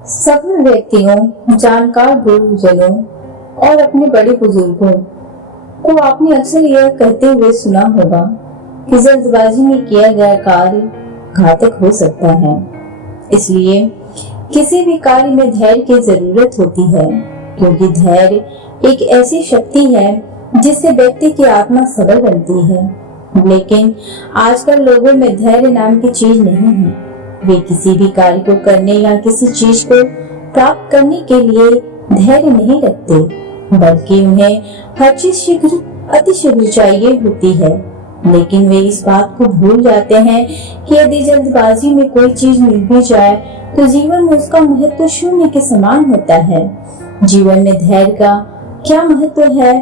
सफल व्यक्तियों, जानकार गुरुजनों और अपने बड़े बुजुर्गों को आपने अक्सर यह कहते हुए सुना होगा कि जल्दबाजी में किया गया कार्य घातक हो सकता है। इसलिए किसी भी कार्य में धैर्य की जरूरत होती है, क्योंकि धैर्य एक ऐसी शक्ति है जिससे व्यक्ति की आत्मा सबल बनती है। लेकिन आजकल लोगों में धैर्य नाम की चीज नहीं है। वे किसी भी कार्य को करने या किसी चीज को प्राप्त करने के लिए धैर्य नहीं रखते, बल्कि उन्हें हर चीज शीघ्र अतिशीघ्र चाहिए होती है। लेकिन वे इस बात को भूल जाते हैं कि यदि जल्दबाजी में कोई चीज मिल भी जाए तो जीवन में उसका महत्व शून्य के समान होता है। जीवन में धैर्य का क्या महत्व है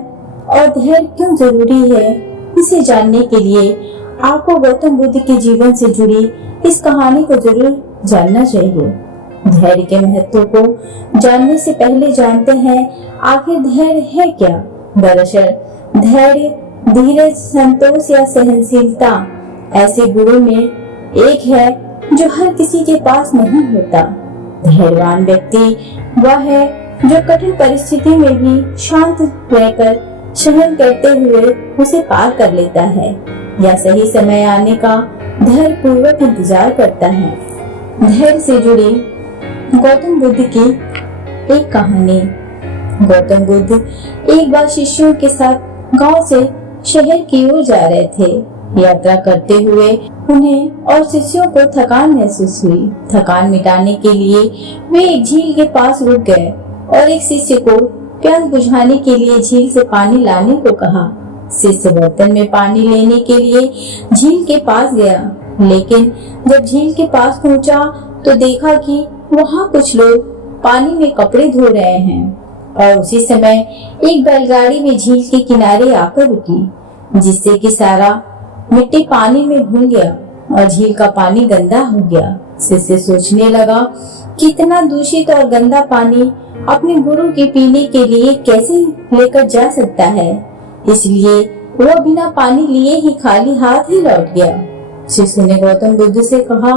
और धैर्य क्यों जरूरी है, इसे जानने के लिए आपको गौतम बुद्ध के जीवन से जुड़ी इस कहानी को जरूर जानना चाहिए। धैर्य के महत्व को जानने से पहले जानते हैं आखिर धैर्य है क्या। दरअसल धैर्य धीरज, संतोष या सहनशीलता ऐसे गुणों में एक है जो हर किसी के पास नहीं होता। धैर्यवान व्यक्ति वह है जो कठिन परिस्थिति में भी शांत रहकर सहन करते हुए उसे पार कर लेता है या सही समय आने का धैर्य पूर्वक इंतजार करता है। धैर्य से जुड़ी गौतम बुद्ध की एक कहानी। गौतम बुद्ध एक बार शिष्यों के साथ गांव से शहर की ओर जा रहे थे। यात्रा करते हुए उन्हें और शिष्यों को थकान महसूस हुई। थकान मिटाने के लिए वे एक झील के पास रुक गए और एक शिष्य को प्यास बुझाने के लिए झील से पानी लाने को कहा। शिष्य बर्तन में पानी लेने के लिए झील के पास गया, लेकिन जब झील के पास पहुंचा तो देखा कि वहां कुछ लोग पानी में कपड़े धो रहे हैं और उसी समय एक बैलगाड़ी भी झील के किनारे आकर रुकी, जिससे कि सारा मिट्टी पानी में घुल गया और झील का पानी गंदा हो गया। शिष्य सोचने लगा कि इतना दूषित और गंदा पानी अपने गुरु के पीने के लिए कैसे लेकर जा सकता है। इसलिए वह बिना पानी लिए ही खाली हाथ ही लौट गया। शिष्य ने गौतम बुद्ध से कहा,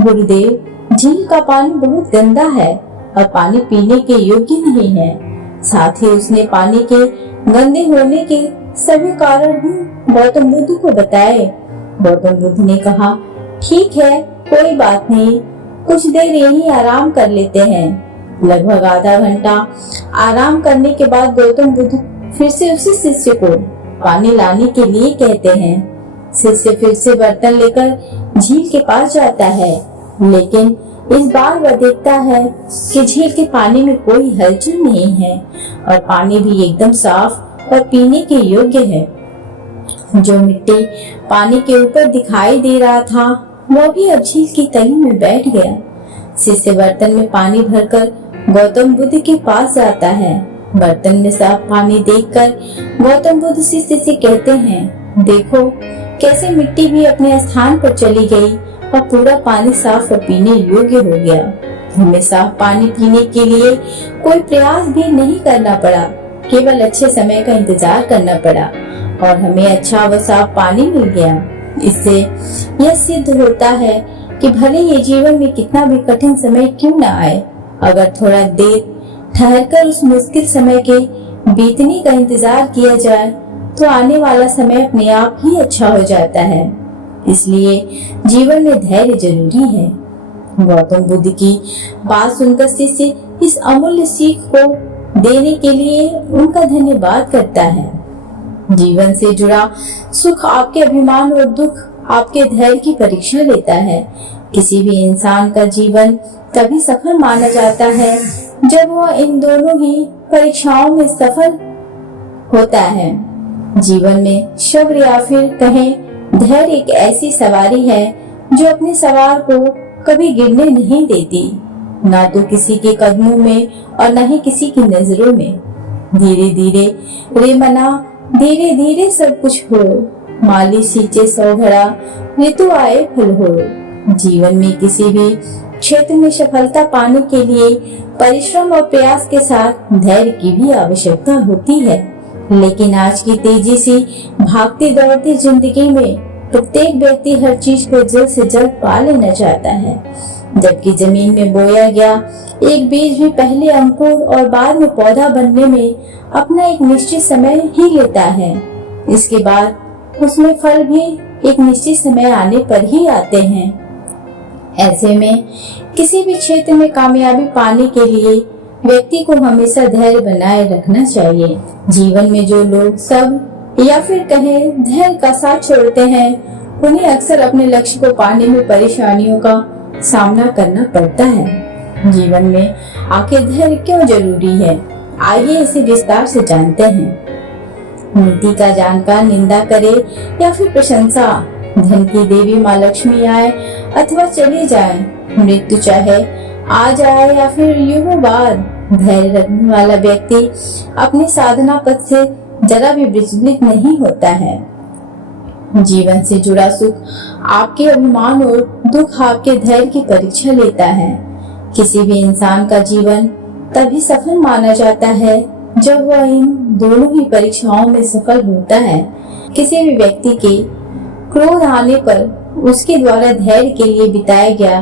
गुरुदेव, झील का पानी बहुत गंदा है और पानी पीने के योग्य नहीं है। साथ ही उसने पानी के गंदे होने के सभी कारण भी गौतम बुद्ध को बताए। गौतम बुद्ध ने कहा, ठीक है, कोई बात नहीं, कुछ देर यहीं आराम कर लेते हैं। लगभग आधा घंटा आराम करने के बाद गौतम बुद्ध फिर से उसी शिष्य को पानी लाने के लिए कहते हैं। शिष्य फिर से बर्तन लेकर झील के पास जाता है, लेकिन इस बार वह देखता है कि झील के पानी में कोई हलचल नहीं है और पानी भी एकदम साफ और पीने के योग्य है। जो मिट्टी पानी के ऊपर दिखाई दे रहा था वह भी अब झील की तली में बैठ गया। शिष्य बर्तन में पानी भरकर गौतम बुद्ध के पास जाता है। बर्तन में साफ पानी देखकर गौतम बुद्ध शिष्य से कहते हैं, देखो कैसे मिट्टी भी अपने स्थान पर चली गई और पूरा पानी साफ और पीने योग्य हो गया। हमें साफ पानी पीने के लिए कोई प्रयास भी नहीं करना पड़ा, केवल अच्छे समय का इंतजार करना पड़ा और हमें अच्छा व साफ पानी मिल गया। इससे यह सिद्ध होता है कि भले ये जीवन में कितना भी कठिन समय क्यों न आए, अगर थोड़ा देर ठहरकर उस मुश्किल समय के बीतने का इंतजार किया जाए तो आने वाला समय अपने आप ही अच्छा हो जाता है। इसलिए जीवन में धैर्य जरूरी है। गौतम बुद्ध की बात सुनकर शिष्य इस अमूल्य सीख को देने के लिए उनका धन्यवाद करता है। जीवन से जुड़ा सुख आपके अभिमान और दुख आपके धैर्य की परीक्षा लेता है। किसी भी इंसान का जीवन तभी सफल माना जाता है जब वह इन दोनों ही परीक्षाओं में सफल होता है। जीवन में सब्र या फिर कहें धैर्य एक ऐसी सवारी है जो अपने सवार को कभी गिरने नहीं देती, ना तो किसी के कदमों में और न ही किसी की नजरों में। धीरे धीरे रे मना, धीरे धीरे सब कुछ हो, माली सींचे सौ घड़ा, ऋतु आए फल हो। जीवन में किसी भी क्षेत्र में सफलता पाने के लिए परिश्रम और प्रयास के साथ धैर्य की भी आवश्यकता होती है। लेकिन आज की तेजी से भागती दौड़ती जिंदगी में प्रत्येक व्यक्ति हर चीज को जल्द से जल्द पा लेना चाहता है। जबकि जमीन में बोया गया एक बीज भी पहले अंकुर और बाद में पौधा बनने में अपना एक निश्चित समय ही लेता है। इसके बाद उसमें फल भी एक निश्चित समय आने पर ही आते हैं। ऐसे में किसी भी क्षेत्र में कामयाबी पाने के लिए व्यक्ति को हमेशा धैर्य बनाए रखना चाहिए। जीवन में जो लोग सब या फिर कहें धैर्य का साथ छोड़ते हैं, उन्हें अक्सर अपने लक्ष्य को पाने में परेशानियों का सामना करना पड़ता है। जीवन में आखिर धैर्य क्यों जरूरी है, आइए इसे विस्तार से जानते हैं। नीति का जानकार निंदा करे या फिर प्रशंसा, धन की देवी माँ लक्ष्मी आए अथवा चली जाए, मृत्यु चाहे आ जाए या फिर युगों बाद, धैर्य रखने वाला व्यक्ति अपनी साधना पथ से जरा भी विचलित नहीं होता है। जीवन से जुड़ा सुख आपके अभिमान और दुख आपके धैर्य की परीक्षा लेता है। किसी भी इंसान का जीवन तभी सफल माना जाता है जब वह इन दोनों ही परीक्षाओं में सफल होता है। किसी भी व्यक्ति के क्रोध आने पर उसके द्वारा धैर्य के लिए बिताया गया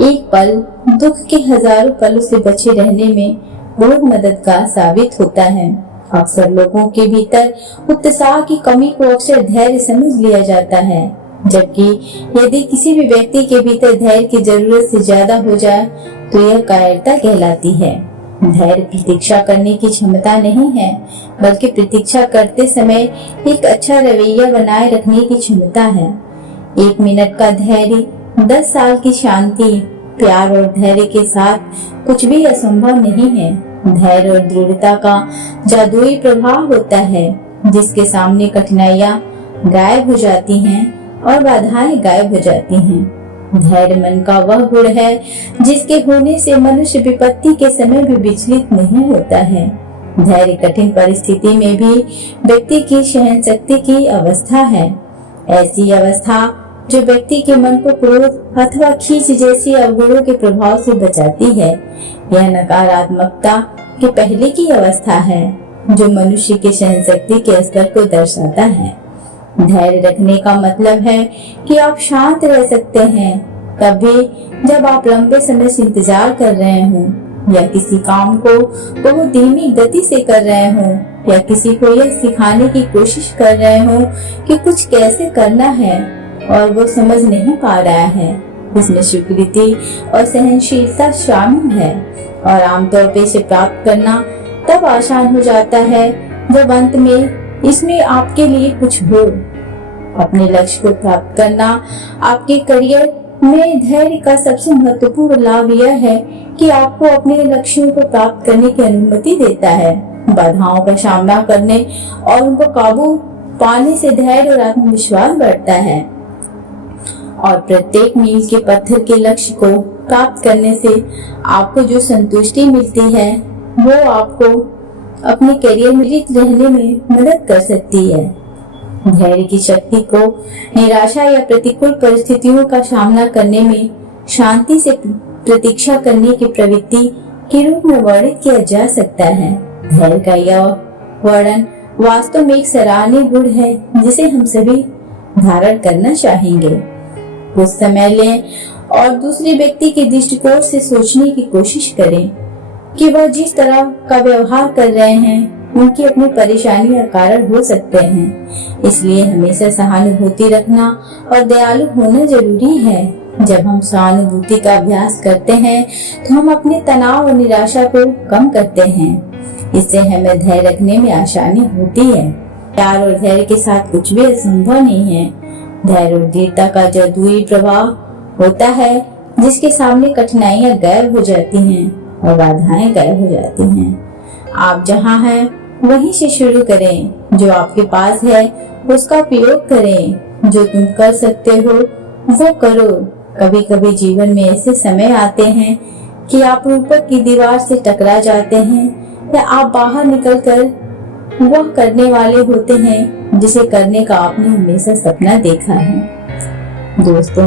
एक पल दुख के हजारों पलों से बचे रहने में बहुत मददगार साबित होता है। अक्सर लोगों के भीतर उत्साह की कमी को अक्सर धैर्य समझ लिया जाता है, जबकि यदि किसी भी व्यक्ति के भीतर धैर्य की जरूरत से ज्यादा हो जाए तो यह कायरता कहलाती है। धैर्य प्रतीक्षा करने की क्षमता नहीं है, बल्कि प्रतीक्षा करते समय एक अच्छा रवैया बनाए रखने की क्षमता है। 1 मिनट का धैर्य 10 साल की शांति, प्यार और धैर्य के साथ कुछ भी असंभव नहीं है। धैर्य और दृढ़ता का जादुई प्रभाव होता है, जिसके सामने कठिनाइयां गायब हो जाती हैं और बाधाएं गायब हो जाती हैं। धैर्य मन का वह गुण है जिसके होने से मनुष्य विपत्ति के समय भी विचलित नहीं होता है। धैर्य कठिन परिस्थिति में भी व्यक्ति की सहनशक्ति की अवस्था है। ऐसी अवस्था जो व्यक्ति के मन को क्रोध अथवा खींच जैसी अवगुणों के प्रभाव से बचाती है। यह नकारात्मकता के पहले की अवस्था है जो मनुष्य के सहनशक्ति के स्तर को दर्शाता है। धैर्य रखने का मतलब है कि आप शांत रह सकते हैं, तब भी जब आप लंबे समय से इंतजार कर रहे हों, या किसी काम को बहुत धीमी गति से कर रहे हों, या किसी को यह सिखाने की कोशिश कर रहे हों कि कुछ कैसे करना है और वो समझ नहीं पा रहा है। इसमें स्वीकृति और सहनशीलता शामिल है, और आमतौर पर इसे प्राप्त करना तब आसान हो जाता है जब अंत में इसमें आपके लिए कुछ हो। अपने लक्ष्य को प्राप्त करना आपके करियर में धैर्य का सबसे महत्वपूर्ण लाभ यह है कि आपको अपने लक्ष्यों को प्राप्त करने की अनुमति देता है। बाधाओं का सामना करने और उनको काबू पाने से धैर्य और आत्मविश्वास बढ़ता है, और प्रत्येक मील के पत्थर के लक्ष्य को प्राप्त करने से आपको जो संतुष्टि मिलती है वो आपको अपने करियर में जीत रहने में मदद कर सकती है। धैर्य की शक्ति को निराशा या प्रतिकूल परिस्थितियों का सामना करने में शांति से प्रतीक्षा करने की प्रवृत्ति के रूप में वर्णित किया जा सकता है। धैर्य का यह वर्णन वास्तव में एक सराहनीय गुण है जिसे हम सभी धारण करना चाहेंगे। कुछ समय लें और दूसरे व्यक्ति के दृष्टिकोण से सोचने की कोशिश करें कि वह जिस तरह का व्यवहार कर रहे हैं उनकी अपनी परेशानी का कारण हो सकते हैं। इसलिए हमेशा सहानुभूति रखना और दयालु होना जरूरी है। जब हम सहानुभूति का अभ्यास करते हैं तो हम अपने तनाव और निराशा को कम करते हैं। इससे हमें धैर्य रखने में आसानी होती है। प्यार और धैर्य के साथ कुछ भी असंभव नहीं है। धैर्य और दृढ़ता का जादुई प्रभाव होता है जिसके सामने कठिनाइयां गायब हो जाती हैं और बाधाएं गायब हो जाती हैं। आप जहां हैं वहीं से शुरू करें। जो आपके पास है उसका उपयोग करें। जो तुम कर सकते हो वो करो। कभी कभी जीवन में ऐसे समय आते हैं कि आप ऊपर की दीवार से टकरा जाते हैं, या आप बाहर निकलकर वह करने वाले होते हैं जिसे करने का आपने हमेशा सपना देखा है। दोस्तों,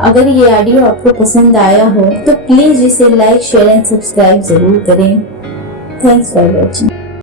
अगर ये ऑडियो आपको पसंद आया हो तो प्लीज इसे लाइक, शेयर एंड सब्सक्राइब जरूर करें। Thanks for watching.